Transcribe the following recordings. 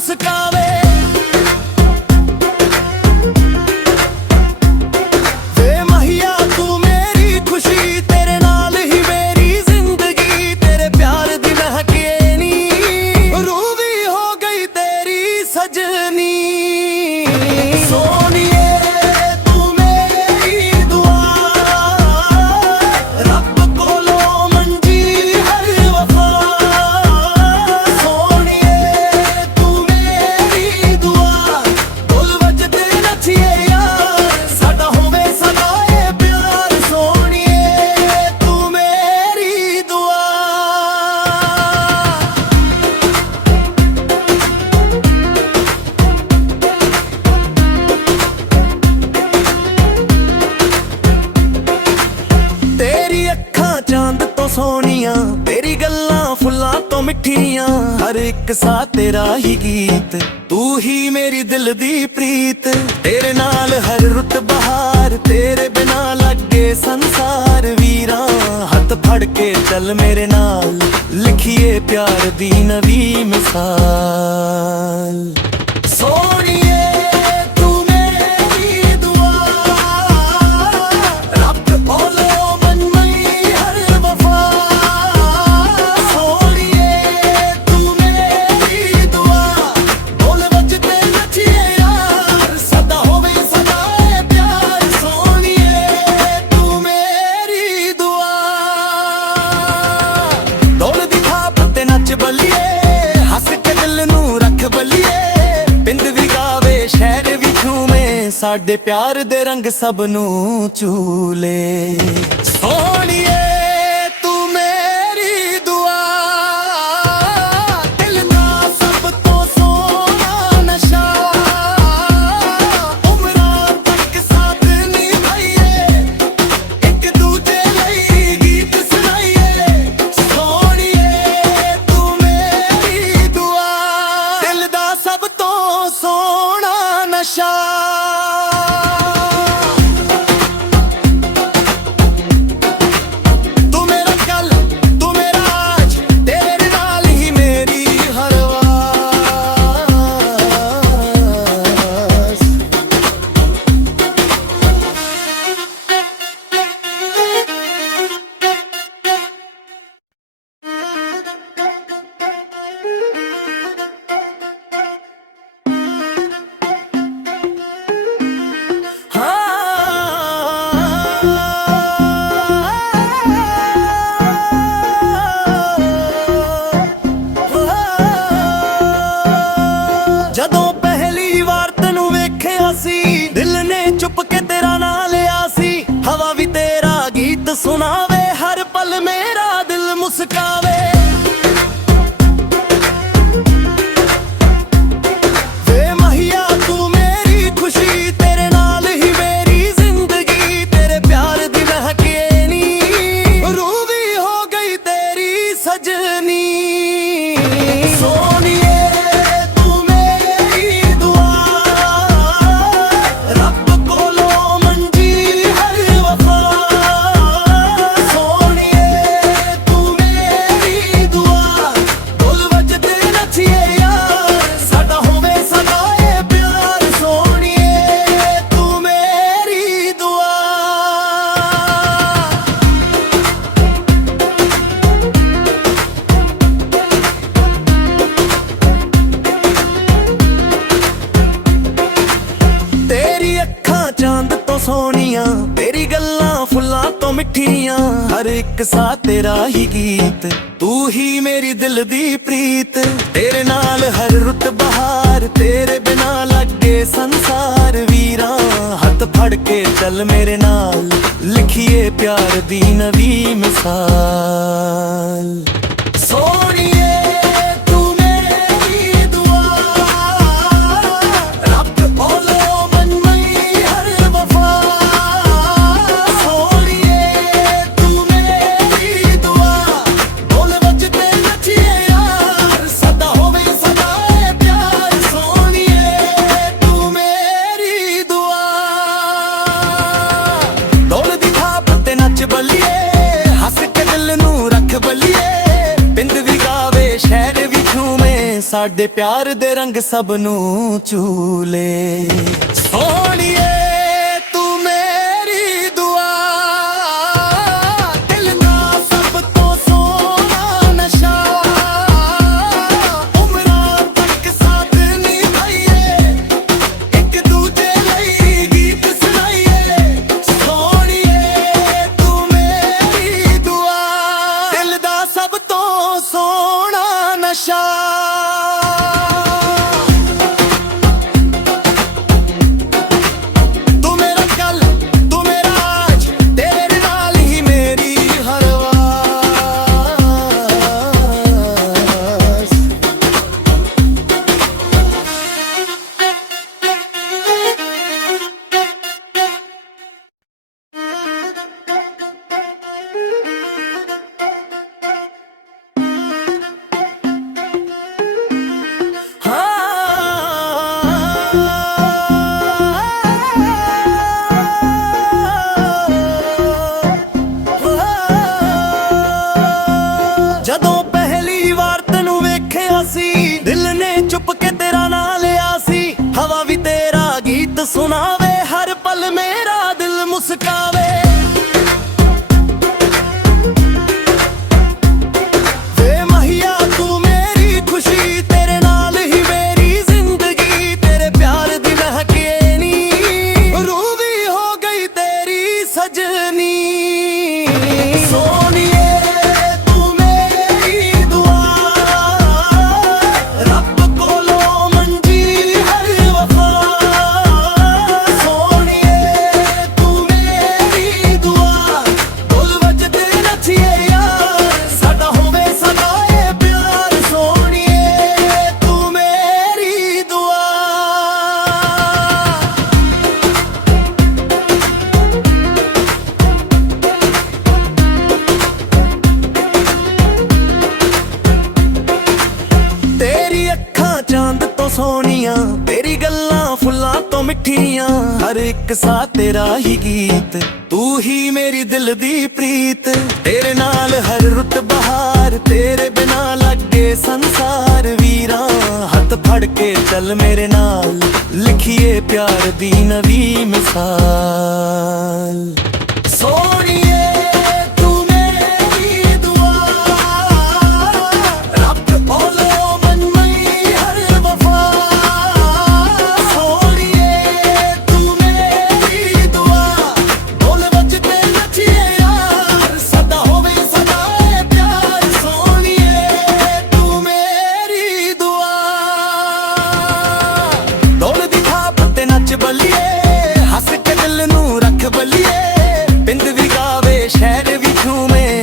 ਮੁਸਕਾਵੇ। चांद तो सोनिया तेरी गल्लां फुल्लां तो मिठियां, हर एक सा तेरा ही गीत, तू ही मेरी दिल दी प्रीत। तेरे नाल हर रुत बहार, तेरे बिना लगे संसार वीरा। हथ फड़ के चल मेरे नाल, लिखिए प्यार दी नवी मिसाल। सोनिए साडे प्यार दे रंग सब नू चूले। सोनिए तू मेरी दुआ, दिल दा सब तो सोना नशा। उमरां तक साथ निभाइए, एक दूजे लई गीत सुनाइए। सोनिए तू मेरी दुआ, दिल दा सब तो सोना नशा। ਜਦੋਂ ਪਹਿਲੀ ਵਾਰ ਤੈਨੂੰ ਵੇਖਿਆ ਸੀ, ਦਿਲ ਨੇ ਚੁੱਪ ਕੇ ਤੇਰਾ ਨਾਂ ਲਿਆ ਸੀ। ਹਵਾ ਵੀ ਤੇਰਾ ਗੀਤ ਸੁਣਾਵੇ, ਹਰ ਪਲ ਮੇਰਾ ਦਿਲ ਮੁਸਕਾਵੇ। चांद तो सोनिया तेरी गल्लां फुल्लां तो मिठियां, हर एक सा तेरा ही गीत, तू ही मेरी दिल दी प्रीत। तेरे नाल हर रुत बहार, तेरे बिना लगे संसार वीरा। हथ फड़ के चल मेरे नाल, लिखिए प्यार दी नवी मिसाल। सोनिए बलिए, हंस के दिल नू रख बलिए। ਸਾਡੇ ਪਿਆਰ ਦੇ ਰੰਗ ਸਭ ਨੂੰ ਚੂਲੇ। ਸੋਹਣੀਏ ਤੂੰ ਮੇਰੀ ਦੁਆ, ਦਿਲ ਦਾ ਸਭ ਤੋਂ ਸੋਹਣਾ ਨਸ਼ਾ, ਉਮਰਾਂ ਤੱਕ ਸਾਥ ਨਿਭਾਈਏ, ਇੱਕ ਦੂਜੇ ਲਈ ਗੀਤ ਸੁਣਾਈਏ। ਸੋਹਣੀਏ ਤੂੰ ਮੇਰੀ ਦੁਆ, ਦਿਲ ਦਾ ਸਭ ਤੋਂ ਸੋਹਣਾ ਨਸ਼ਾ। ਜਦੋਂ ਪਹਿਲੀ ਵਾਰ ਤੈਨੂੰ ਵੇਖਿਆ ਸੀ, ਦਿਲ ਨੇ ਚੁੱਪ ਕੇ ਤੇਰਾ ਨਾਂ ਲਿਆ ਸੀ। ਹਵਾ ਵੀ ਤੇਰਾ ਗੀਤ ਸੁਣਾਵੇ, ਹਰ ਪਲ ਮੇਰਾ ਦਿਲ ਮੁਸਕਾਵੇ। ਵੇ ਮਹੀਆ ਤੂੰ ਮੇਰੀ ਖੁਸ਼ੀ, ਤੇਰੇ ਨਾਲ ਹੀ ਮੇਰੀ ਜ਼ਿੰਦਗੀ, ਤੇਰੇ ਪਿਆਰ ਦੀ ਮਹਿਕੇ ਨੀ ਰੂਹ ਵੀ ਹੋ ਗਈ ਤੇਰੀ ਸਜਨੀ। ਸੋਹਣੀਏ ਚਾਂਦ ਤੋਂ ਸੋਹਣੀਆਂ, ਤੇਰੀ ਗੱਲਾਂ ਫੁੱਲਾਂ ਤੋਂ ਮਿੱਠੀਆਂ, ਹਰ ਇੱਕ ਸਾਹ ਤੇਰਾ ਹੀ ਗੀਤ, ਤੂੰ ਹੀ ਮੇਰੀ ਦਿਲ ਦੀ ਪ੍ਰੀਤ। ਤੇਰੇ ਨਾਲ ਹਰ ਰੁੱਤ ਬਹਾਰ, ਤੇਰੇ ਬਿਨਾ ਲੱਗੇ ਸੰਸਾਰ। ਵੀਰਾਂ ਹੱਥ ਫੜ ਕੇ ਚੱਲ ਮੇਰੇ ਨਾਲ, ਲਿਖੀਏ ਪਿਆਰ ਦੀ ਨਵੀਂ ਮਿਸਾਲ। ਸੋਹਣੀਏ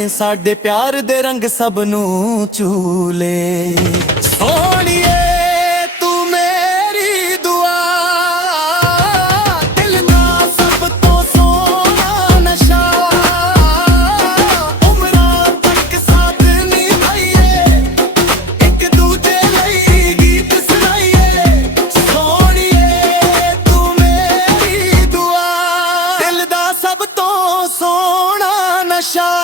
ਸਾਡੇ ਪਿਆਰ ਦੇ ਰੰਗ ਸਭ ਨੂੰ ਚੂਲੇ। ਸੋਹਣੀਏ ਤੂੰ ਮੇਰੀ ਦੁਆ, ਦਿਲ ਦਾ ਸਭ ਤੋਂ ਸੋਹਣਾ ਨਸ਼ਾ, ਉਮਰਾਂ ਤੱਕ ਸਾਥ ਨਿਭਾਈਏ, ਇੱਕ ਦੂਜੇ ਲਈ ਗੀਤ ਸੁਣਾਈਏ। ਸੋਹਣੀਏ ਤੂੰ ਮੇਰੀ ਦੁਆ, ਦਿਲ ਦਾ ਸਭ ਤੋਂ ਸੋਹਣਾ ਨਸ਼ਾ।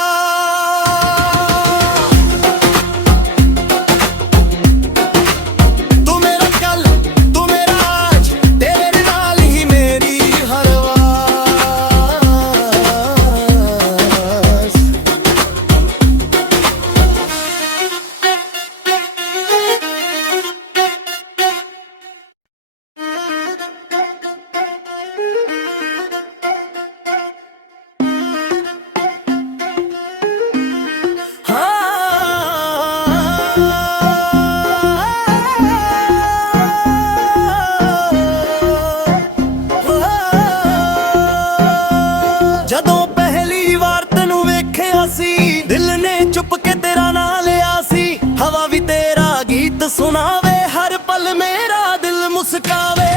ਜਦੋਂ ਪਹਿਲੀ ਵਾਰ ਤੈਨੂੰ ਵੇਖਿਆ ਸੀ, ਦਿਲ ਨੇ ਚੁੱਪ ਕੇ ਤੇਰਾ ਨਾਂ ਲਿਆ ਸੀ। ਹਵਾ ਵੀ ਤੇਰਾ ਗੀਤ ਸੁਣਾਵੇ, ਹਰ ਪਲ ਮੇਰਾ ਦਿਲ ਮੁਸਕਾਵੇ।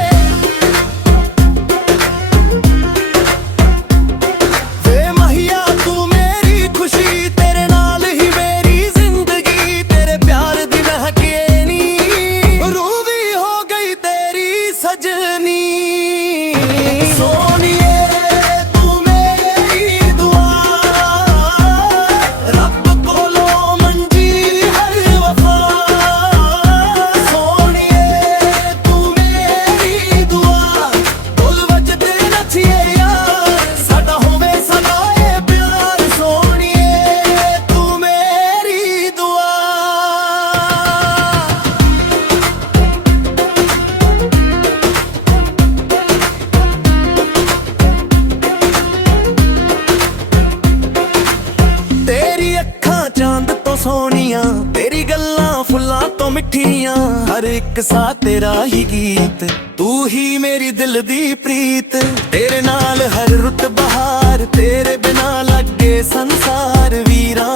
ਵੇ ਮਹੀਆ ਤੂੰ ਮੇਰੀ ਖੁਸ਼ੀ, ਤੇਰੇ ਨਾਲ ਹੀ ਮੇਰੀ ਜ਼ਿੰਦਗੀ, ਤੇਰੇ ਪਿਆਰ ਦੀ ਮਹਿਕੇ ਨੀ ਰੂਹ ਵੀ ਹੋ ਗਈ ਤੇਰੀ ਸਜਨੀ। ਸੋਹਣੀਏ ਇੱਕ ਸਾਹ ਤੇਰਾ ਹੀ ਗੀਤ, ਤੂੰ ਹੀ ਮੇਰੀ ਦਿਲ ਦੀ ਪ੍ਰੀਤ। ਤੇਰੇ ਨਾਲ ਹਰ ਰੁੱਤ ਬਹਾਰ, ਤੇਰੇ ਬਿਨਾ ਲੱਗੇ ਸੰਸਾਰ ਵੀਰਾ।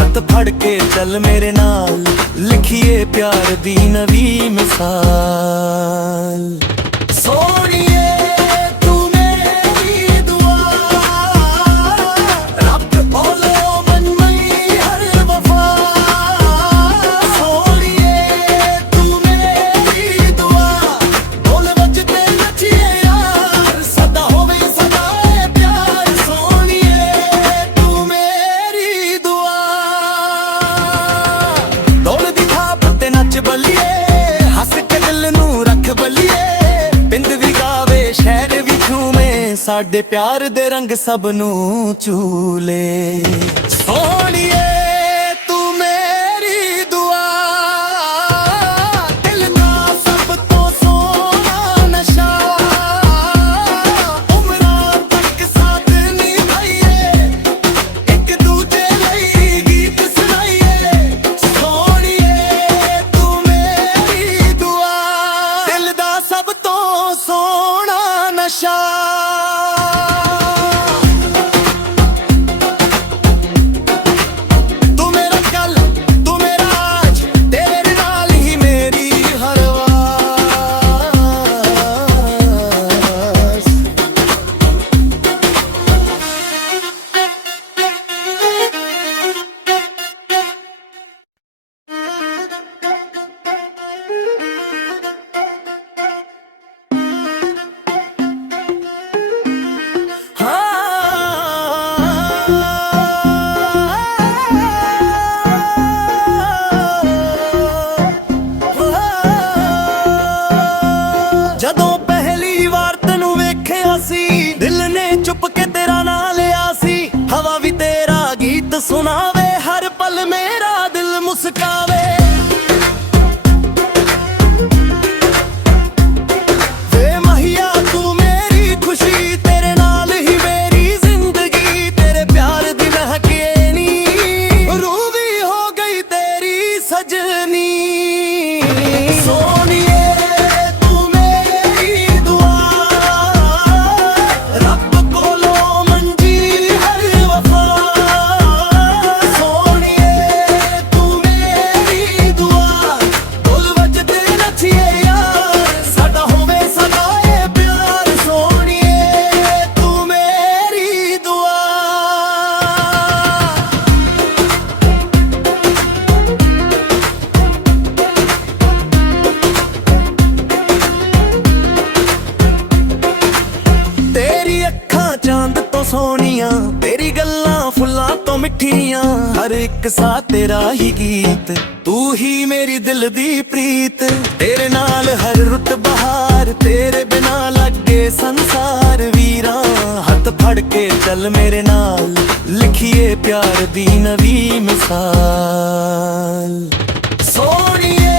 ਹੱਥ ਫੜ ਕੇ ਚੱਲ ਮੇਰੇ ਨਾਲ, ਲਿਖੀਏ ਪਿਆਰ ਦੀ ਨਵੀਂ ਮਿਸਾਲ। ਸੋਹਣੀਏ ਸਾਡੇ ਪਿਆਰ ਦੇ ਰੰਗ ਸਭ ਨੂੰ ਚੂਲੇ। ਸੋਹਣੀਏ ਤੂੰ ਮੇਰੀ ਦੁਆ, ਦਿਲ ਦਾ ਸਭ ਤੋਂ ਸੋਹਣਾ ਨਸ਼ਾ। ਉਮਰਾਂ ਤੱਕ ਸਾਥ ਨਿਭਾਈਏ, ਇੱਕ ਦੂਜੇ ਲਈ ਗੀਤ ਸੁਣਾਈਏ। ਸੋਹਣੀਏ ਤੂੰ ਮੇਰੀ ਦੁਆ, ਦਿਲ ਦਾ ਸਭ ਤੋਂ ਸੋਹਣਾ ਨਸ਼ਾ। ਜਦੋਂ ਪਹਿਲੀ ਵਾਰ ਤੈਨੂੰ ਵੇਖਿਆ ਸੀ, ਦਿਲ ਨੇ ਚੁੱਪ ਕੇ ਤੇਰਾ ਨਾਂ ਲਿਆ ਸੀ। ਹਵਾ ਵੀ ਤੇਰਾ ਗੀਤ ਸੁਣਾਵੇ, ਹਰ ਪਲ ਮੇਰਾ ਦਿਲ ਮੁਸਕਾਵੇ। ਵੇ ਮਹੀਆ ਤੂੰ ਮੇਰੀ ਖੁਸ਼ੀ, ਤੇਰੇ ਨਾਲ ਹੀ ਮੇਰੀ ਜ਼ਿੰਦਗੀ। ਤੇਰੇ ਪਿਆਰ ਦੀ ਮਹਿਕੇ ਨੀ, ਰੂਹ ਵੀ ਹੋ ਗਈ ਤੇਰੀ ਸਜਨੀ। ਸੋਹਣੀਏ ਚਾਂਦ ਤੋਂ ਸੋਹਣੀਆਂ, ਤੇਰੀ ਗੱਲਾਂ ਫੁੱਲਾਂ ਤੋਂ ਮਿੱਠੀਆਂ। ਹਰ ਇੱਕ ਸਾਹ ਤੇਰਾ ਹੀ ਗੀਤ, ਤੂੰ ਹੀ ਮੇਰੀ ਦਿਲ ਦੀ ਪ੍ਰੀਤ। ਤੇਰੇ ਨਾਲ ਹਰ ਰੁੱਤ ਬਹਾਰ, ਤੇਰੇ ਬਿਨਾ ਲੱਗੇ ਸੰਸਾਰ ਵੀਰਾ। ਹੱਥ ਫੜ ਕੇ ਚੱਲ ਮੇਰੇ ਨਾਲ, ਲਿਖੀਏ ਪਿਆਰ ਦੀ ਨਵੀਂ ਮਿਸਾਲ। ਸੋਹਣੀਏ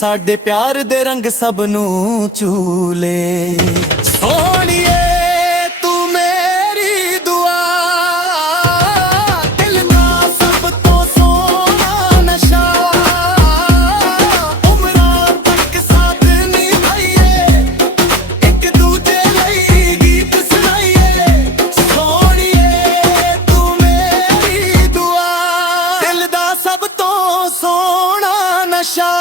ਸਾਡੇ ਪਿਆਰ ਦੇ ਰੰਗ ਸਭ ਨੂੰ ਚੂਲੇ। ਸੋਹਣੀਏ ਤੂੰ ਮੇਰੀ ਦੁਆ, ਦਿਲ ਦਾ ਸਭ ਤੋਂ ਸੋਹਣਾ ਨਸ਼ਾ। ਉਮਰਾਂ ਤੱਕ ਸਾਥ ਨਿਭਾਈਏ, ਇੱਕ ਦੂਜੇ ਲਈ ਗੀਤ ਸੁਣਾਈਏ। ਸੋਹਣੀਏ ਤੂੰ ਮੇਰੀ ਦੁਆ, ਦਿਲ ਦਾ ਸਭ ਤੋਂ ਸੋਹਣਾ ਨਸ਼ਾ।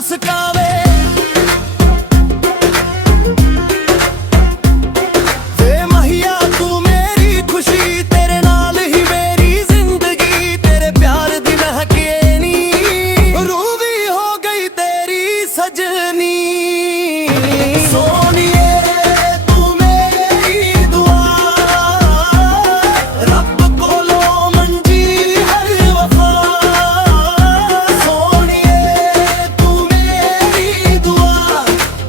ਮੁਸਕਾਵੇ। ਵੇ ਮਹੀਆ ਤੂੰ ਮੇਰੀ ਖੁਸ਼ੀ, ਤੇਰੇ ਨਾਲ ਹੀ ਮੇਰੀ ਜ਼ਿੰਦਗੀ, ਤੇਰੇ ਪਿਆਰ ਦੀ ਮਹਿਕੇ ਨੀ ਰੂਹ ਵੀ ਹੋ ਗਈ ਤੇਰੀ ਸਜਨੀ। ਸੋਹਣੀਏ ਤੂੰ ਮੇਰੀ ਦੁਆ, ਰੱਬ ਕੋਲੋਂ ਮੰਗੀ ਹਰ ਵਫਾ। ਸੋਹਣੀਏ ਤੂੰ ਮੇਰੀ ਦੁਆ,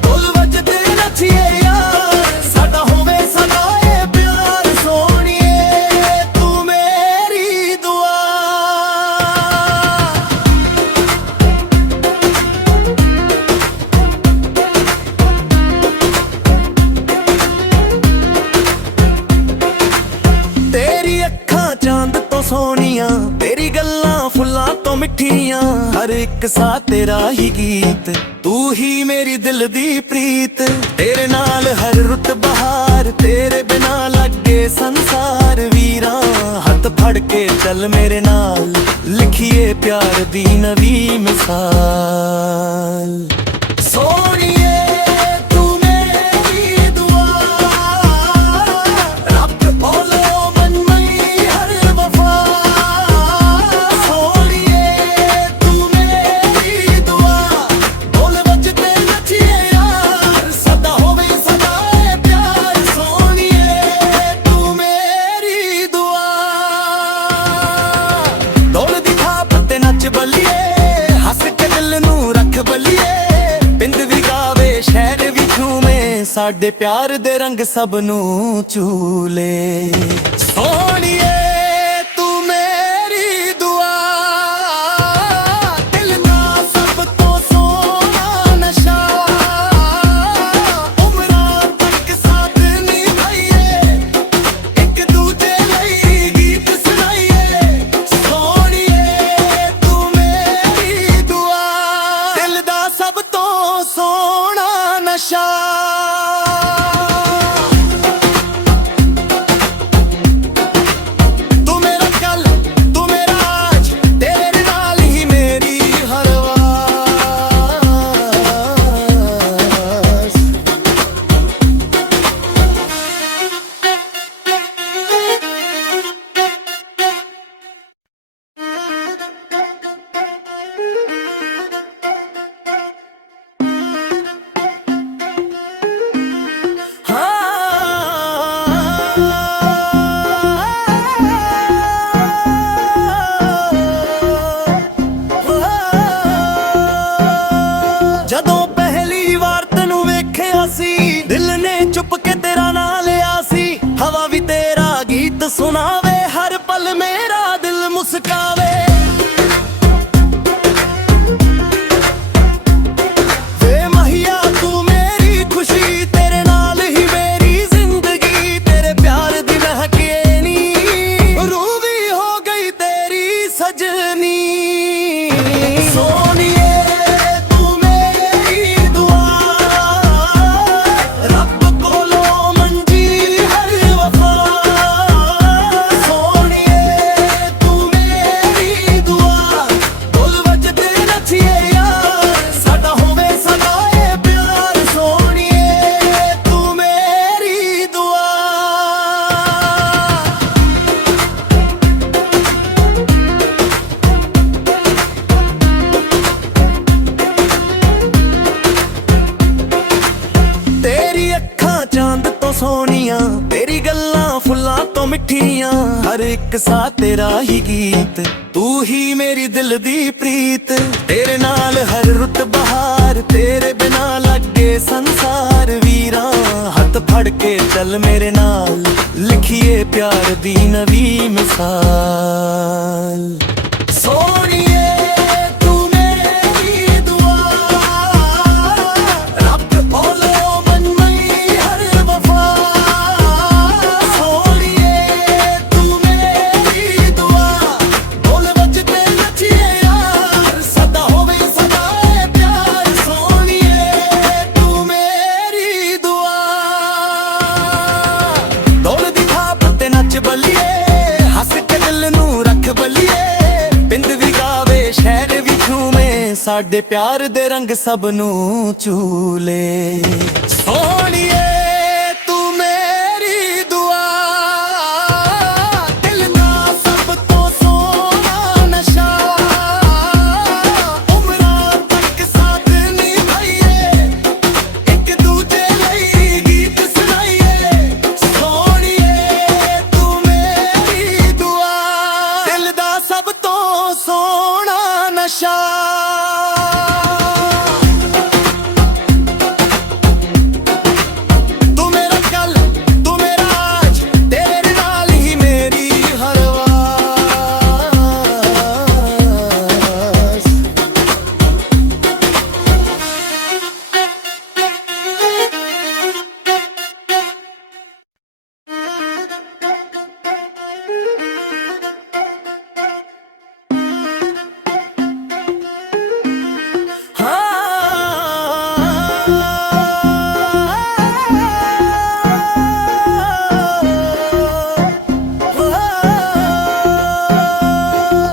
ਢੋਲ ਵੱਜਦੇ ਨੱਚੀਏ ਯਾਰ, ਸਾਡਾ ਹੋਵੇ ਸਦਾ ਇਹ ਪਿਆਰ। ਸੋਹਣੀਏ ਤੂੰ ਮੇਰੀ ਦੁਆ। ਤੇਰੀ ਅੱਖਾਂ ਚਾਂਦ ਤੋਂ ਸੋਹਣੀਆਂ, ਤੇਰੀ ਗੱਲਾਂ ਫੁੱਲਾਂ ਤੋਂ ਮਿੱਠੀਆਂ, ਹਰ ਇੱਕ ਸਾਹ ਤੇਰਾ ਹੀ ਗੀਤ, ਤੂੰ ਹੀ ਮੇਰੀ ਦਿਲ ਦੀ ਪ੍ਰੀਤ। ਤੇਰੇ ਨਾਲ ਹਰ ਰੁੱਤ ਬਹਾਰ, ਤੇਰੇ ਬਿਨਾ ਲੱਗੇ ਸੰਸਾਰ ਵੀਰਾਂ। ਹੱਥ ਫੜ ਕੇ ਚੱਲ ਮੇਰੇ ਨਾਲ, ਲਿਖੀਏ ਪਿਆਰ ਦੀ ਨਵੀਂ ਮਿਸਾਲ। ਸੋਹਣੀਏ ਤੂੰ ਮੇਰੀ ਦੁਆ, ਰੱਬ ਕੋਲੋਂ ਮੰਗੀ ਹਰ ਵਫਾ। ਸੋਹਣੀਏ ਤੂੰ ਮੇਰੀ ਦੁਆ, ਢੋਲ ਵੱਜਦੇ ਨੱਚੀਏ ਯਾਰ, ਸਦਾ ਹੋਵੇ ਸਦਾ ਇਹ ਪਿਆਰ। ਸੋਹਣੀਏ ਤੂੰ ਮੇਰੀ ਦੁਆ। ਢੋਲ ਦੀ ਥਾਪ ਤੇ ਨੱਚ ਬੱਲੀਏ, ਹੱਸ ਕੇ ਦਿਲ ਨੂੰ ਰੱਖ ਬੱਲੀਏ, ਪਿੰਡ ਵੀ ਗਾਵੇ ਸ਼ਹਿਰ ਵੀ ਝੂਮੇ, ਸਾਡੇ ਪਿਆਰ ਦੇ ਰੰਗ ਸਭ ਨੂੰ ਚੂਲੇ। ਸੋਹਣੀਏ ਤੂੰ ਮੇਰੀ ਦੁਆ, ਦਿਲ ਦਾ ਸਭ ਤੋਂ ਸੋਹਣਾ ਨਸ਼ਾ, ਉਮਰਾਂ ਤੱਕ ਸਾਥ ਨਿਭਾਈਏ, ਇੱਕ ਦੂਜੇ ਲਈ ਗੀਤ ਸੁਣਾਈਏ। ਸੋਹਣੀਏ ਤੂੰ ਮੇਰੀ ਦੁਆ, ਦਿਲ ਦਾ ਸਭ ਤੋਂ ਸੋਹਣਾ ਨਸ਼ਾ। ਤੂੰ ਮੇਰਾ ਕੱਲ, ਤੂੰ ਮੇਰਾ ਅੱਜ, ਤੇਰੇ ਨਾਲ ਹੀ ਮੇਰੀ ਹਰ ਵਾਰ। ਜਦੋਂ ਪਹਿਲੀ ਵਾਰ ਤੈਨੂੰ ਵੇਖਿਆ ਸੀ, ਦਿਲ ਨੇ ਚੁੱਪ ਕੇ ਤੇਰਾ ਨਾਂ ਲਿਆ ਸੀ। ਹਵਾ ਵੀ ਤੇਰਾ ਗੀਤ ਸੁਣਾਵੇ, ਹਰ ਪਲ ਮੇਰਾ ਦਿਲ ਮੁਸਕਾਵੇ। ਵੇ ਮਹੀਆ ਤੂੰ ਮੇਰੀ ਖੁਸ਼ੀ, ਤੇਰੇ ਨਾਲ ਹੀ ਮੇਰੀ ਜ਼ਿੰਦਗੀ, ਤੇਰੇ ਪਿਆਰ ਦੀ ਮਹਿਕੇ ਨੀ ਰੂਹ ਵੀ ਹੋ ਗਈ ਤੇਰੀ ਸਜਨੀ। ਸੋਹਣੀਏ ਤੂੰ ਮੇਰੀ ਦੁਆ, ਰੱਬ ਕੋਲੋਂ ਮੰਗੀ ਹਰ ਵਫਾ। ਸੋਹਣੀਏ ਤੂੰ ਮੇਰੀ ਦੁਆ, ਢੋਲ ਵੱਜਦੇ ਨੱਚੀਏ ਯਾਰ, ਸਾਡਾ ਹੋਵੇ ਸਦਾ ਇਹ ਪਿਆਰ। ਸੋਹਣੀਏ ਤੂੰ ਮੇਰੀ ਦੁਆ। ਤੇਰੀ ਅੱਖਾਂ ਚਾਂਦ ਤੋਂ ਸੋਹਣੀਆਂ, ਤੇਰੀ ਗੱਲਾਂ ਫੁੱਲਾਂ ਤੋਂ ਮਿੱਠੀਆਂ, ਹਰ ਇੱਕ ਸਾਹ ਤੇਰਾ ਹੀ ਗੀਤ, ਤੂੰ ਹੀ ਮੇਰੀ ਦਿਲ ਦੀ ਪ੍ਰੀਤ। ਤੇਰੇ ਨਾਲ ਹਰ ਰੁੱਤ ਬਹਾਰ, ਤੇਰੇ ਬਿਨਾ ਲੱਗੇ ਸੰਸਾਰ ਵੀਰਾਂ। ਹੱਥ ਫੜ ਕੇ ਚੱਲ ਮੇਰੇ ਨਾਲ, ਲਿਖੀਏ ਪਿਆਰ ਦੀ ਨਵੀਂ ਮਿਸਾਲ। ਸੋਹਣੀਏ ਤੂੰ ਮੇਰੀ ਦੁਆ, ਰੱਬ ਕੋਲੋਂ ਮੰਗੀ ਹਰ ਵਫਾ। ਸੋਹਣੀਏ ਤੂੰ ਮੇਰੀ ਦੁਆ, ਢੋਲ ਵੱਜਦੇ ਨੱਚੀਏ ਯਾਰ, ਸਦਾ ਹੋਵੇ ਸਦਾ ਇਹ ਪਿਆਰ। ਸੋਹਣੀਏ ਤੂੰ ਮੇਰੀ ਦੁਆ। ਢੋਲ ਦੀ ਥਾਪ ਤੇ ਨੱਚ ਬੱਲੀਏ, ਹੱਸ ਕੇ ਦਿਲ ਨੂੰ ਸਾਡੇ ਪਿਆਰ ਦੇ ਰੰਗ ਸਭ ਨੂੰ ਚੂਲੇ। ਸੋਹਣੀਏ ਤੂੰ ਮੇਰੀ ਦੁਆ, ਦਿਲ ਦਾ ਸਭ ਤੋਂ ਸੋਹਣਾ ਨਸ਼ਾ, ਉਮਰਾਂ ਤੱਕ ਸਾਥ ਨਿਭਾਈਏ, ਇੱਕ ਦੂਜੇ ਲਈ ਗੀਤ ਸੁਣਾਈਏ। ਸੋਹਣੀਏ ਤੂੰ ਮੇਰੀ ਦੁਆ, ਦਿਲ ਦਾ ਸਭ ਤੋਂ ਸੋਹਣਾ ਨਸ਼ਾ।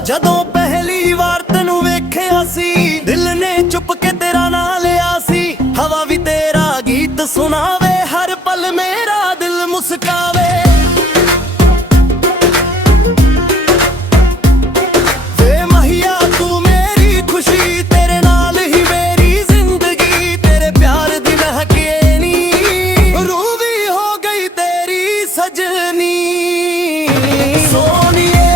ਜਦੋਂ ਪਹਿਲੀ ਵਾਰ ਤੈਨੂੰ ਵੇਖਿਆ ਸੀ, ਦਿਲ ਨੇ ਚੁੱਪ ਕੇ ਤੇਰਾ ਨਾਂ ਲਿਆ ਸੀ। ਹਵਾ ਵੀ ਤੇਰਾ ਗੀਤ ਸੁਣਾਵੇ, ਹਰ ਪਲ ਮੇਰਾ ਦਿਲ ਮੁਸਕਾਵੇ। ਵੇ ਮਹੀਆ ਤੂੰ ਮੇਰੀ ਖੁਸ਼ੀ, ਤੇਰੇ ਨਾਲ ਹੀ ਮੇਰੀ ਜ਼ਿੰਦਗੀ, ਤੇਰੇ ਪਿਆਰ ਦੀ ਮਹਿਕੇ ਨੀ ਰੂਹ ਵੀ ਹੋ ਗਈ ਤੇਰੀ ਸਜਣੀ। ਸੋਹਣੀਏ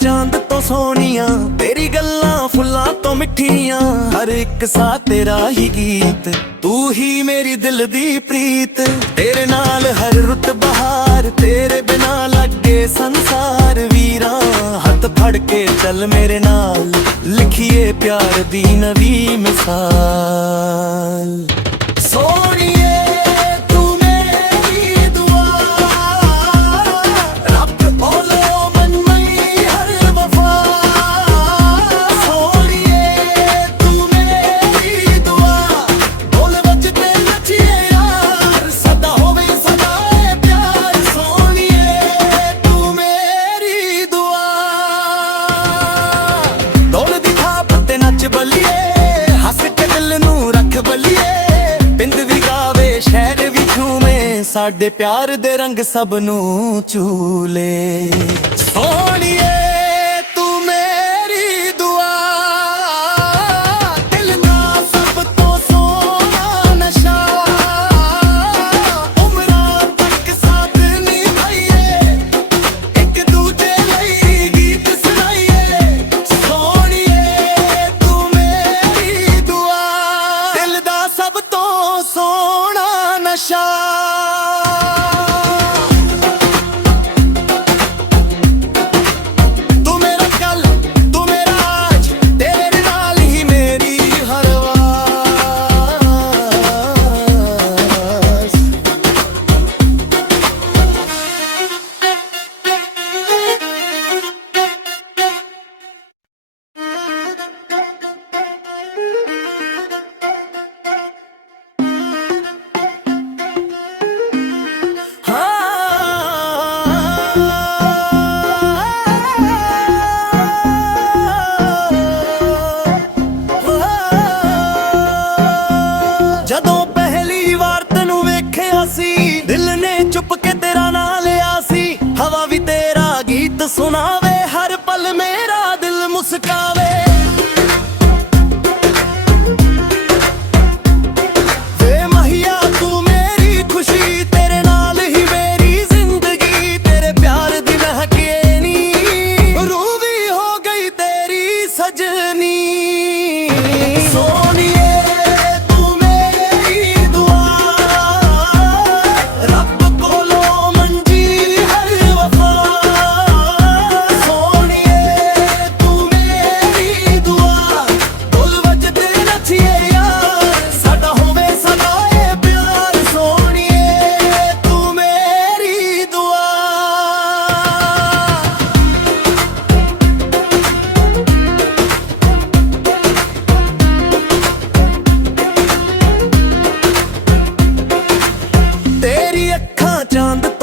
ਚਾਂਦ ਤੋਂ ਸੋਹਣੀਆਂ, ਤੇਰੀ ਗੱਲਾਂ ਫੁੱਲਾਂ ਤੋਂ ਮਿੱਠੀਆਂ, ਹਰ ਇੱਕ ਸਾਹ ਤੇਰਾ ਹੀ ਗੀਤ, ਤੂੰ ਹੀ ਮੇਰੀ ਦਿਲ ਦੀ ਪ੍ਰੀਤ। ਤੇਰੇ ਨਾਲ ਹਰ ਰੁੱਤ ਬਹਾਰ, ਤੇਰੇ ਬਿਨਾ ਲੱਗੇ ਸੰਸਾਰ। ਵੀਰਾਂ ਹੱਥ ਫੜ ਕੇ ਚੱਲ ਮੇਰੇ ਨਾਲ, ਲਿਖੀਏ ਪਿਆਰ ਦੀ ਨਵੀਂ ਮਿਸਾਲ। ਸੋਹਣੀਏ ਸਾਡੇ ਪਿਆਰ ਦੇ ਰੰਗ ਸਭ ਨੂੰ ਚੂਲੇ। ਸੋਹਣੀਏ ਤੂੰ ਮੇਰੀ ਦੁਆ, ਦਿਲ ਦਾ ਸਭ ਤੋਂ ਸੋਹਣਾ ਨਸ਼ਾ, ਉਮਰਾਂ ਤੱਕ ਸਾਥ ਨਿਭਾਈਏ, ਇੱਕ ਦੂਜੇ ਲਈ ਗੀਤ ਸੁਣਾਈਏ। ਸੋਹਣੀਏ ਤੂੰ ਮੇਰੀ ਦੁਆ, ਦਿਲ ਦਾ ਸਭ ਤੋਂ ਸੋਹਣਾ ਨਸ਼ਾ।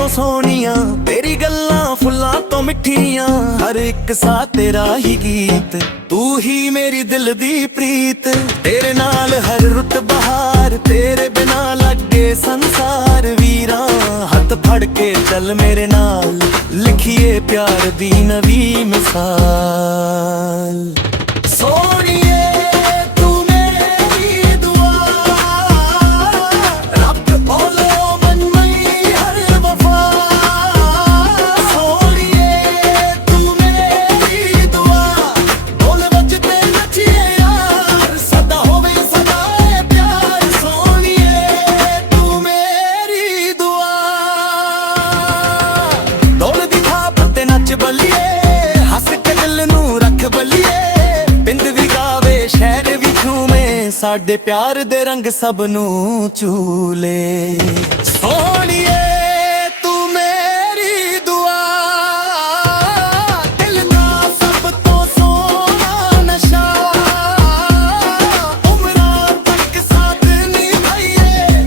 ਤੋਂ ਸੋਹਣੀਆਂ, ਤੇਰੀ ਗੱਲਾਂ ਫੁੱਲਾਂ ਤੋਂ ਮਿੱਠੀਆਂ, ਹਰ ਇੱਕ ਸਾਹ ਤੇਰਾ ਹੀ ਗੀਤ, ਤੂੰ ਹੀ ਮੇਰੀ ਦਿਲ ਦੀ ਪ੍ਰੀਤ। ਤੇਰੇ ਨਾਲ ਹਰ ਰੁੱਤ ਬਹਾਰ, ਤੇਰੇ ਬਿਨਾ ਲੱਗੇ ਸੰਸਾਰ ਵੀਰਾਂ। ਹੱਥ ਫੜ ਕੇ ਚੱਲ ਮੇਰੇ ਨਾਲ, ਲਿਖੀਏ ਪਿਆਰ ਦੀ ਨਵੀਂ ਮਿਸਾਲ। ਸੋਹਣੀਏ ਸਾਡੇ ਪਿਆਰ ਦੇ ਰੰਗ ਸਭ ਨੂੰ ਚੂਲੇ। ਸੋਹਣੀਏ ਤੂੰ ਮੇਰੀ ਦੁਆ, ਦਿਲ ਦਾ ਸਭ ਤੋਂ ਸੋਹਣਾ ਨਸ਼ਾ, ਉਮਰਾਂ ਤੱਕ ਸਾਥ ਨਿਭਾਈਏ,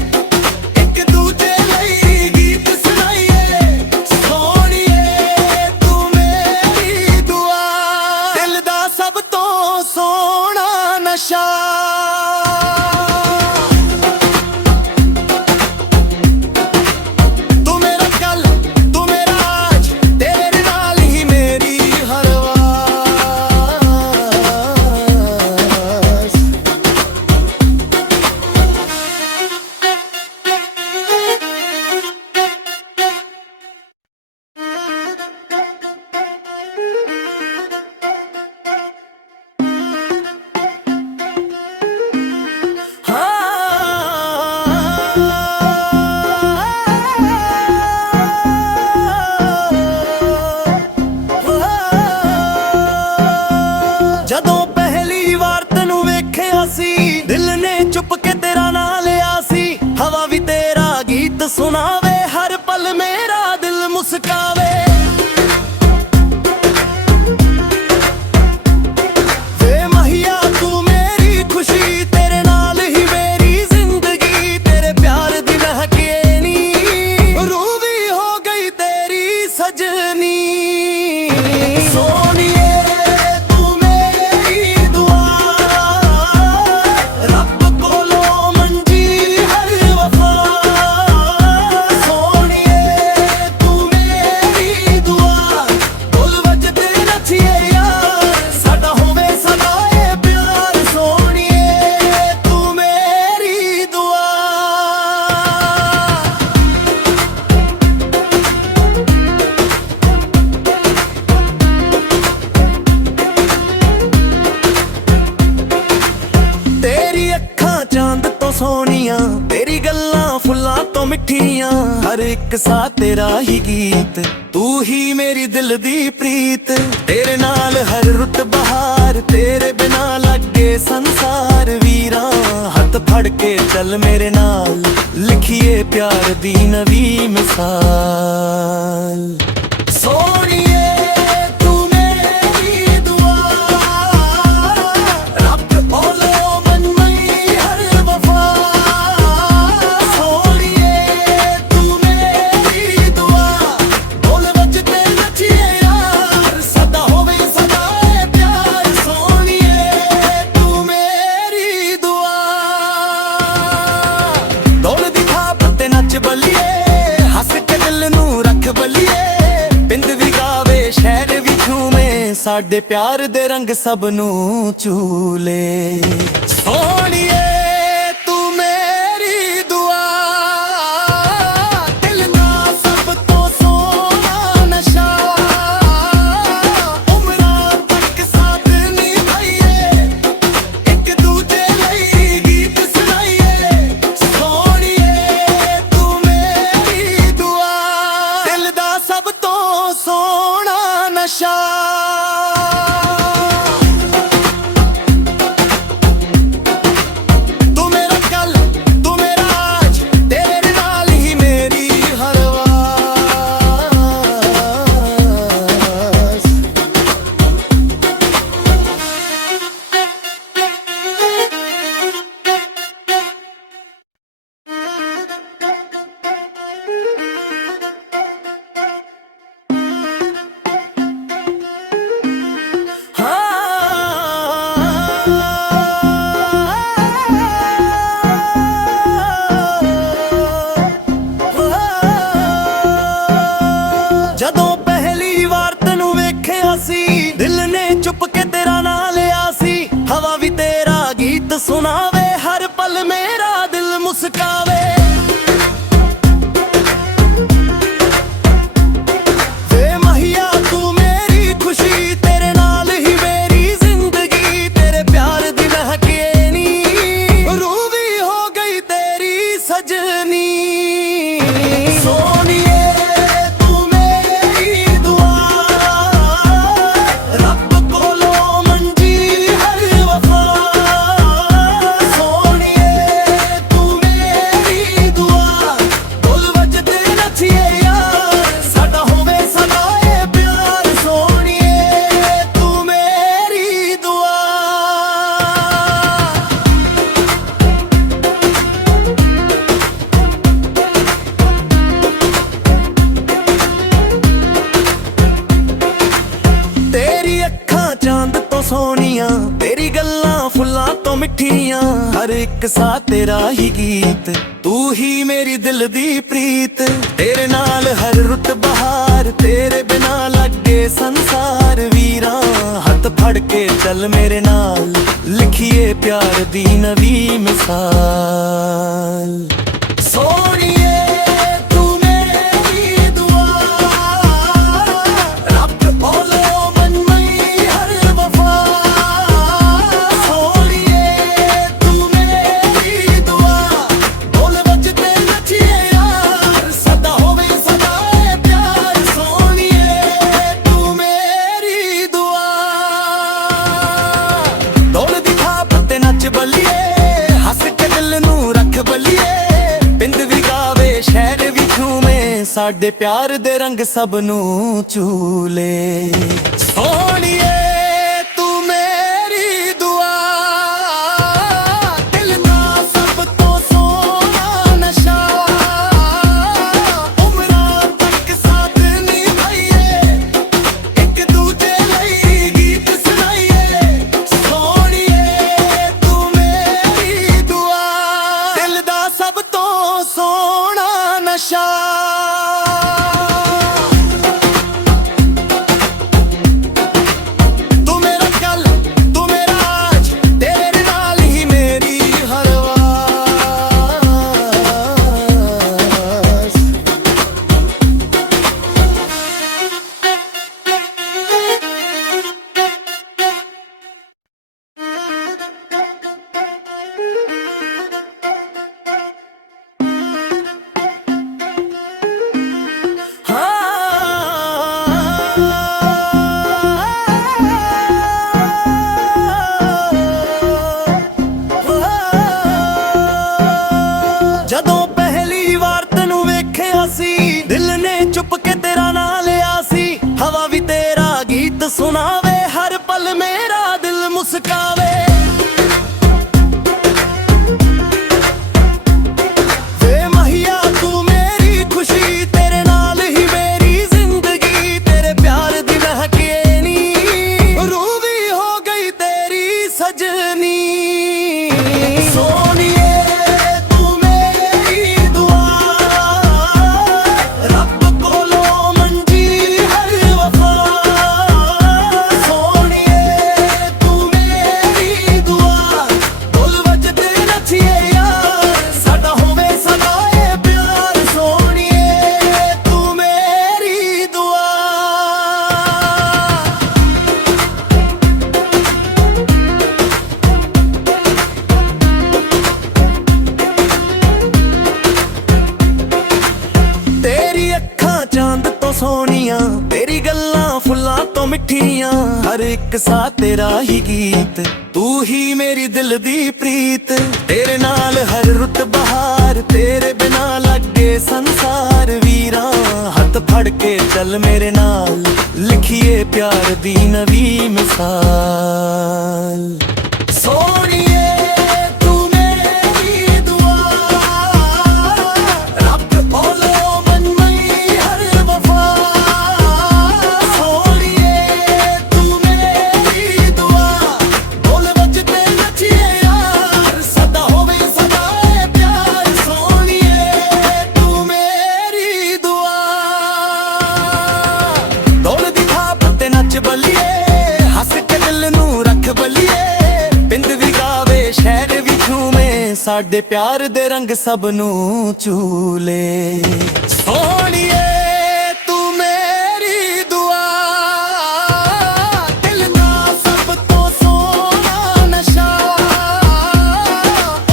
ਇੱਕ ਦੂਜੇ ਲਈ ਗੀਤ ਸੁਣਾਈਏ। ਸੋਹਣੀਏ ਤੂੰ ਮੇਰੀ ਦੁਆ, ਦਿਲ ਦਾ ਸਭ ਤੋਂ ਸੋਹਣਾ ਨਸ਼ਾ। ਜਦੋਂ ਪਹਿਲੀ ਵਾਰ ਤੈਨੂੰ ਵੇਖਿਆ ਸੀ, ਦਿਲ ਨੇ ਚੁੱਪ ਕੇ ਤੇਰਾ ਨਾਂ ਲਿਆ ਸੀ। ਹਵਾ ਵੀ ਤੇਰਾ ਗੀਤ ਸੁਣਾਵੇ, ਹਰ ਪਲ ਮੇਰਾ ਦਿਲ ਮੁਸਕਾਵੇ। ਵੇ ਮਹੀਆ ਤੂੰ ਮੇਰੀ ਖੁਸ਼ੀ, ਤੇਰੇ ਨਾਲ ਹੀ ਮੇਰੀ ਜ਼ਿੰਦਗੀ, ਤੇਰੇ ਪਿਆਰ ਦੀ ਮਹਿਕੇ ਨੀ, ਰੂਹ ਵੀ ਹੋ ਗਈ ਤੇਰੀ ਸਜਨੀ। ਸੋਹਣੀਏ ਚਾਂਦ ਤੋਂ ਸੋਹਣੀਆਂ, ਤੇਰੀ ਗੱਲਾਂ ਫੁੱਲਾਂ ਤੋਂ ਮਿੱਠੀਆਂ, ਹਰ ਇੱਕ ਸਾਹ ਤੇਰਾ ਹੀ ਗੀਤ, ਤੂੰ ਹੀ ਮੇਰੀ ਦਿਲ ਦੀ ਪ੍ਰੀਤ। ਤੇਰੇ ਨਾਲ ਹਰ ਰੁੱਤ ਬਹਾਰ, ਤੇਰੇ ਬਿਨਾ ਲੱਗੇ ਸੰਸਾਰ ਵੀਰਾਂ। ਹੱਥ ਫੜ ਕੇ ਚੱਲ ਮੇਰੇ ਨਾਲ, ਲਿਖੀਏ ਪਿਆਰ ਦੀ ਨਵੀਂ ਮਿਸਾਲ। ਸੋਹਣੀਏ ਸਾਡੇ ਪਿਆਰ ਦੇ ਰੰਗ ਸਭ ਨੂੰ ਚੂਲੇ। ਸੋਹਣੀਏ ਤੂੰ ਮੇਰੀ ਦੁਆ, ਦਿਲ ਦਾ ਸਭ ਤੋਂ ਸੋਹਣਾ ਨਸ਼ਾ, ਉਮਰਾਂ ਤੱਕ ਸਾਥ ਨਿਭਾਈਏ, ਇੱਕ ਦੂਜੇ ਲਈ ਗੀਤ ਸੁਣਾਈਏ। ਸੋਹਣੀਏ ਤੂੰ ਮੇਰੀ ਦੁਆ, ਦਿਲ ਦਾ ਸਭ ਤੋਂ ਸੋਹਣਾ ਨਸ਼ਾ। सुनावे, हर पल मेरा दिल मुस्कावे। वे महिया तू मेरी खुशी, तेरे नाल ही मेरी जिंदगी, तेरे प्यार दी महके नी रूह भी हो गई तेरी सजनी। सोनिए तू मेरी दुआ, रब कोलो मंजी हर वफा। सोनिए तू मेरी दुआ, बोल वजदे नचिए यार, साडा होवे सदा ए प्यार। सोनिए तू मेरी दुआ। तेरी अखां चांद तो सोनिया, तेरी गल्लां फुल्लां तो मिठियां, हर एक सा तेरा ही गीत, तू ही मेरी दिल दी प्रीत। तेरे नाल हर रुत बहार, तेरे बिना लगे संसार वीरा। हथ फड़ के चल मेरे नाल, लिखिए प्यार दी नवी मिसाल। सोनिए तू मेरी दुआ, रब बोलो मन मई हर वफा। सोनिए तू मेरी दुआ, बोल वजदे नचिए यार, सदा होवे सदा ए प्यार। सोनिए तू मेरी दुआ। दौड़ दिखा पत्ते नच बलिए, हंस के दिल नू रख बलिए, पिंड भी गावे शहर भी झूमे, साडे प्यार दे रंग सब नू चूले। सोनिए तू मेरी दुआ, दिल ना सब तो सोना नशा, उमरां तक साथ निभाइए, एक दूजे लई गीत सुनाइए। सोनिए तू मेरी दुआ, दिल दा सब तो सोना नशा। तू मेरा कल तू मेरा आज, तेरे नाल ही मेरी हर वास। ਜਦੋਂ ਪਹਿਲੀ ਵਾਰ ਤੈਨੂੰ ਵੇਖਿਆ ਸੀ, ਦਿਲ ਨੇ ਚੁੱਪ ਕੇ ਤੇਰਾ ਨਾਂ ਲਿਆ ਸੀ। ਹਵਾ ਵੀ ਤੇਰਾ ਗੀਤ ਸੁਣਾਵੇ, ਹਰ ਪਲ ਮੇਰਾ ਦਿਲ ਮੁਸਕਾਵੇ। ਵੇ महिया तू मेरी खुशी, तेरे नाल ही मेरी जिंदगी, तेरे प्यार दी महके नी रूह भी हो गई तेरी सजनी। सोनिए तू मेरी दुआ, रब कोलो मंजी हर वफा। सोनिए तू मेरी दुआ, बोल वजदे नचिए यार, साडा होवे सदा ए प्यार। सोनिए तू मेरी दुआ। तेरी अखां चांद तो सोनिया, तेरी गल्लां फुल्लां तो मिठियां, हर एक सा तेरा ही गीत, तू ही मेरी दिल दी प्रीत। तेरे नाल हर रुत बहार, तेरे बिना लगे संसार वीरा। हथ फड़ के चल मेरे नाल, लिखिए प्यार दी नवी मिसाल। सोनिए तू मेरी दुआ, रब बोलो मन मई हर वफा। सोनिए तू मेरी दुआ, बोल वजदे नचिए यार, सदा होवे सदा ए प्यार। सोनिए तू मेरी दुआ। दौड़ दिखा पत्ते नच बलिए, हंस के दिल नू रख बलिए, पिंड भी गावे ਸਾਡੇ ਪਿਆਰ ਦੇ ਰੰਗ ਸਭ ਨੂੰ ਚੂਲੇ। ਸੋਹਣੀਏ ਤੂੰ ਮੇਰੀ ਦੁਆ, ਦਿਲ ਦਾ ਸਭ ਤੋਂ ਸੋਹਣਾ ਨਸ਼ਾ,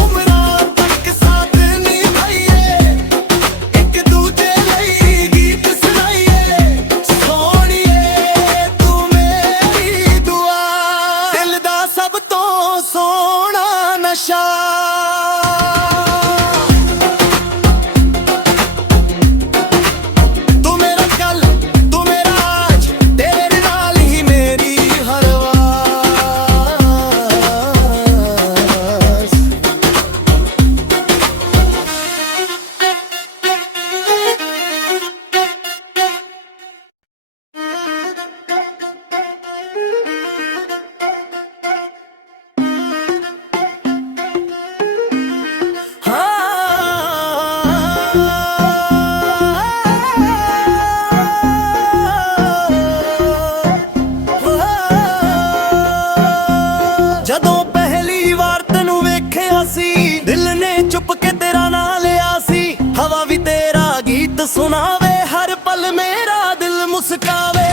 ਉਮਰਾਂ ਤੱਕ ਸਾਥ ਨਿਭਾਈਏ, ਇੱਕ ਦੂਜੇ ਲਈ ਗੀਤ ਸੁਣਾਈਏ। ਸੋਹਣੀਏ ਤੂੰ ਮੇਰੀ ਦੁਆ, ਦਿਲ ਦਾ ਸਭ ਤੋਂ ਸੋਹਣਾ ਨਸ਼ਾ। ਜਦੋਂ ਪਹਿਲੀ ਵਾਰ ਤੈਨੂੰ ਵੇਖਿਆ ਸੀ, ਦਿਲ ਨੇ ਚੁੱਪ ਕੇ ਤੇਰਾ ਨਾਂ ਲਿਆ ਸੀ। ਹਵਾ ਵੀ ਤੇਰਾ ਗੀਤ ਸੁਣਾਵੇ, ਹਰ ਪਲ ਮੇਰਾ ਦਿਲ ਮੁਸਕਾਵੇ।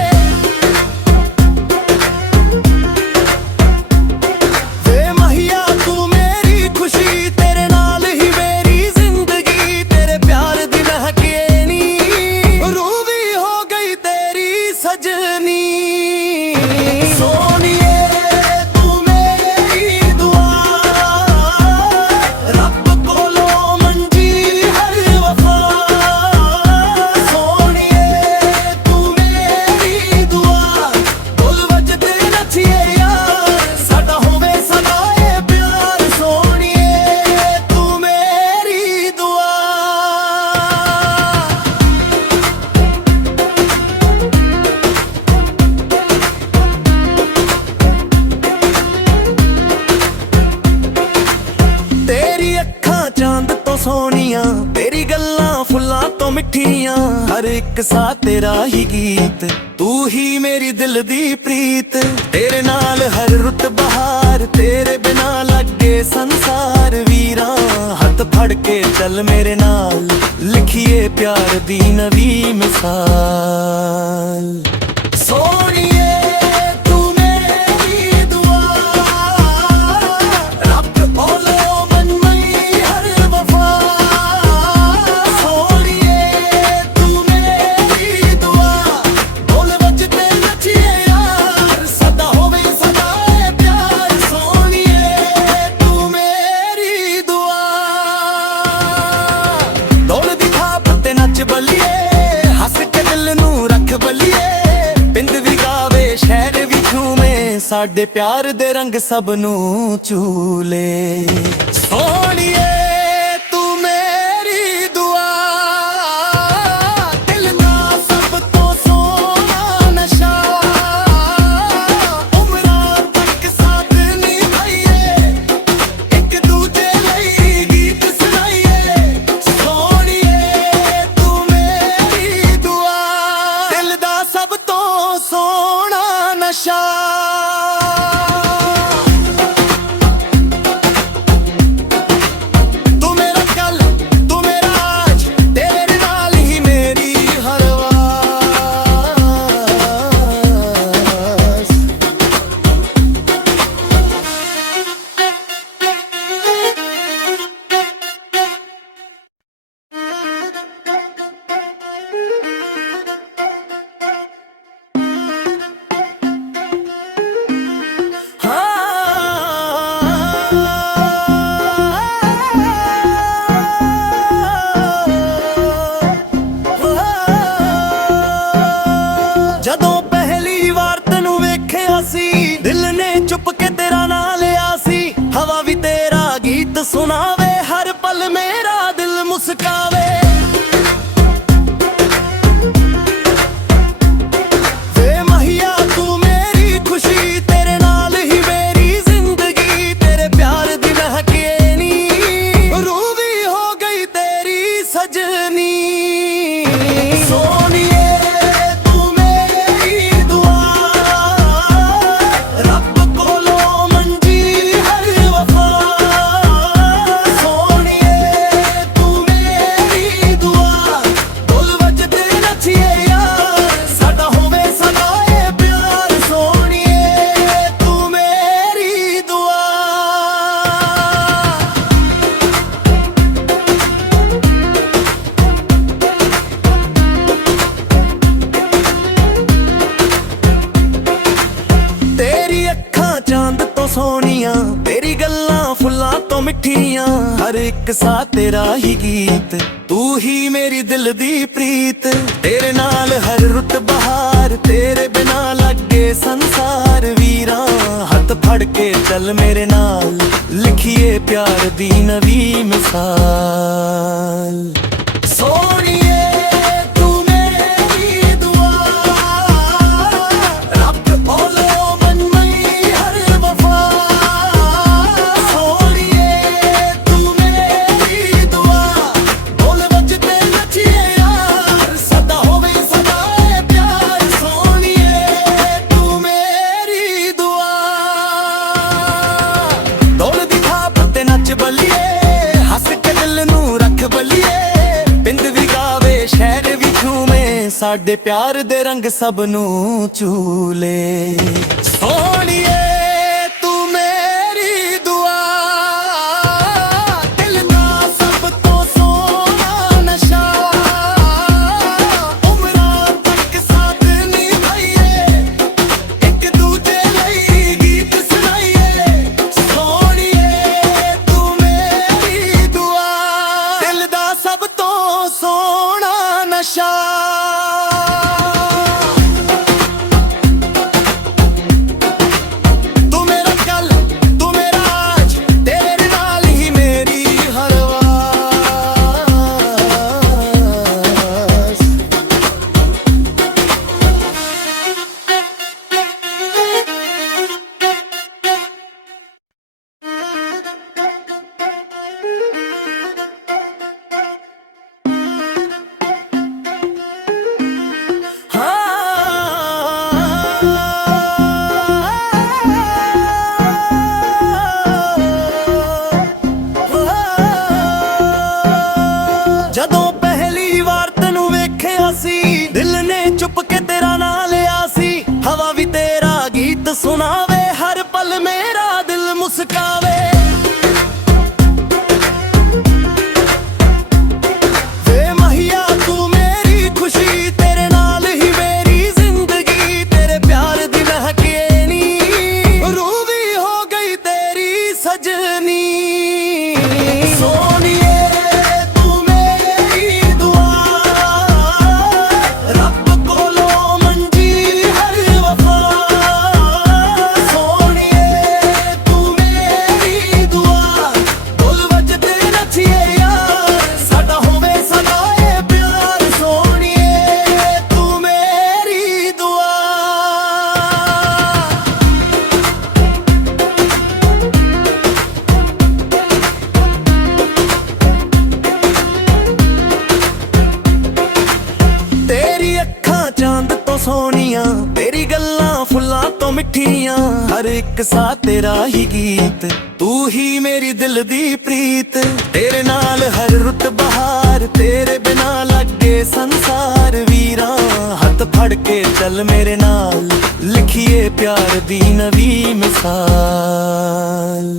ਵੇ ਮਹੀਆ ਤੂੰ ਮੇਰੀ ਖੁਸ਼ੀ, ਤੇਰੇ ਨਾਲ ਹੀ ਮੇਰੀ ਜ਼ਿੰਦਗੀ, ਤੇਰੇ ਪਿਆਰ ਦੀ ਮਹਿਕੇ ਨੀ, ਰੂਹ ਵੀ ਹੋ ਗਈ ਤੇਰੀ ਸਜਨੀ। ਸੋਹਣੀਏ ਚਾਂਦ ਤੋਂ ਸੋਹਣੀਆਂ, ਤੇਰੀ ਗੱਲਾਂ ਫੁੱਲਾਂ ਤੋਂ ਮਿੱਠੀਆਂ, ਹਰ ਇੱਕ ਸਾਹ ਤੇਰਾ ਹੀ ਗੀਤ, ਤੂੰ ਹੀ ਮੇਰੀ ਦਿਲ ਦੀ ਪ੍ਰੀਤ। ਤੇਰੇ ਨਾਲ ਹਰ ਰੁੱਤ ਬਹਾਰ, ਤੇਰੇ ਬਿਨਾ ਲੱਗੇ ਸੰਸਾਰ ਵੀਰਾਂ। ਹੱਥ ਫੜ ਕੇ ਚੱਲ ਮੇਰੇ ਨਾਲ, ਲਿਖੀਏ ਪਿਆਰ ਦੀ ਨਵੀਂ ਮਿਸਾਲ। ਸੋਹਣੀਏ ਸਾਡੇ ਪਿਆਰ ਦੇ ਰੰਗ ਸਭ ਨੂੰ ਚੂਲੇ। ਸੋਹਣੀਏ ਤੂੰ ਮੇਰੀ ਦੁਆ, ਦਿਲ ਦਾ ਸਭ ਤੋਂ ਸੋਹਣਾ ਨਸ਼ਾ, ਉਮਰਾਂ ਤੱਕ ਸਾਥ ਨਿਭਾਈਏ, ਇੱਕ ਦੂਜੇ ਲਈ ਗੀਤ ਸੁਣਾਈਏ। ਸੋਹਣੀਏ ਤੂੰ ਮੇਰੀ ਦੁਆ, ਦਿਲ ਦਾ ਸਭ ਤੋਂ ਸੋਹਣਾ ਨਸ਼ਾ। ਜਦੋਂ ਪਹਿਲੀ ਵਾਰ ਤੈਨੂੰ ਵੇਖਿਆ ਸੀ, ਦਿਲ ਨੇ ਚੁੱਪ ਕੇ ਤੇਰਾ ਨਾਂ ਲਿਆ ਸੀ। ਹਵਾ ਵੀ ਤੇਰਾ ਗੀਤ ਸੁਣਾਵੇ, ਹਰ ਪਲ ਮੇਰਾ ਦਿਲ ਮੁਸਕਾਵੇ। ਵੇ ਮਹੀਆ ਤੂੰ ਮੇਰੀ ਖੁਸ਼ੀ, ਤੇਰੇ ਨਾਲ ਹੀ ਮੇਰੀ ਜ਼ਿੰਦਗੀ, ਤੇਰੇ ਪਿਆਰ ਦੀ ਮਹਿਕੇ ਨੀ, ਰੂਹ ਵੀ ਹੋ ਗਈ ਤੇਰੀ ਸਜਨੀ। ਸੋਹਣੀਏ ਮਿੱਠੀਆਂ ਹਰ ਇੱਕ ਸਾਹ ਤੇਰਾ ਹੀ ਗੀਤ ਤੂੰ ਹੀ ਮੇਰੀ ਦਿਲ ਦੀ ਪ੍ਰੀਤ ਤੇਰੇ ਨਾਲ ਹਰ ਰੁੱਤ ਬਹਾਰ ਤੇਰੇ ਬਿਨਾ ਲੱਗੇ ਸੰਸਾਰ ਵੀਰਾਂ ਹੱਥ ਫੜ ਕੇ ਚੱਲ ਮੇਰੇ ਨਾਲ ਲਿਖੀਏ ਪਿਆਰ ਦੀ ਨਵੀਂ ਮਿਸਾਲ ਸੋਹਣੀਏ ਸਾਡੇ ਪਿਆਰ ਦੇ ਰੰਗ ਸਭ ਨੂੰ ਚੂਲੇ ਸੋਹਣੀਏ ਤੂੰ ਮੇਰੀ ਦੁਆ ਦਿਲ ਦਾ ਸਭ ਤੋਂ ਸੋਹਣਾ ਨਸ਼ਾ ਉਮਰਾਂ ਤੱਕ ਸਾਥ ਨਿਭਾਈਏ ਇੱਕ ਦੂਜੇ ਲਈ ਗੀਤ ਸੁਣਾਈਏ ਸੋਹਣੀਏ ਤੂੰ ਮੇਰੀ ਦੁਆ ਦਿਲ ਦਾ ਸਭ ਤੋਂ ਸੋਹਣਾ ਨਸ਼ਾ ਜਦੋਂ ਪਹਿਲੀ ਵਾਰ ਤੈਨੂੰ ਵੇਖਿਆ ਸੀ ਦਿਲ ਨੇ ਚੁੱਪ ਕੇ ਤੇਰਾ ਨਾਂ ਲਿਆ ਸੀ ਹਵਾ ਵੀ ਤੇਰਾ ਗੀਤ ਸੁਣਾਵੇ ਹਰ ਪਲ ਮੇਰਾ ਦਿਲ ਮੁਸਕਾਵੇ ਵੇ ਮਹੀਆ ਤੂੰ ਮੇਰੀ ਖੁਸ਼ੀ ਤੇਰੇ ਨਾਲ ਹੀ ਮੇਰੀ ਜ਼ਿੰਦਗੀ ਤੇਰੇ ਪਿਆਰ ਦੀ ਮਹਿਕੇ ਨੀ ਰੂਹ ਵੀ ਹੋ ਗਈ ਤੇਰੀ ਸਜਨੀ ਸੋਹਣੀਏ ਸੋਹਣੀਆਂ ਤੇਰੀ ਗੱਲਾਂ ਫੁੱਲਾਂ ਤੋਂ ਮਿੱਠੀਆਂ ਹਰ ਇੱਕ ਸਾਹ ਤੇਰਾ ਹੀ ਗੀਤ ਤੂੰ ਹੀ ਮੇਰੀ ਦਿਲ ਦੀ ਪ੍ਰੀਤ ਤੇਰੇ ਨਾਲ ਹਰ ਰੁੱਤ ਬਹਾਰ ਤੇਰੇ ਬਿਨਾ ਲੱਗੇ ਸੰਸਾਰ ਵੀਰਾਂ ਹੱਥ ਫੜ ਕੇ ਚੱਲ ਮੇਰੇ ਨਾਲ ਲਿਖੀਏ ਪਿਆਰ ਦੀ ਨਵੀਂ ਮਿਸਾਲ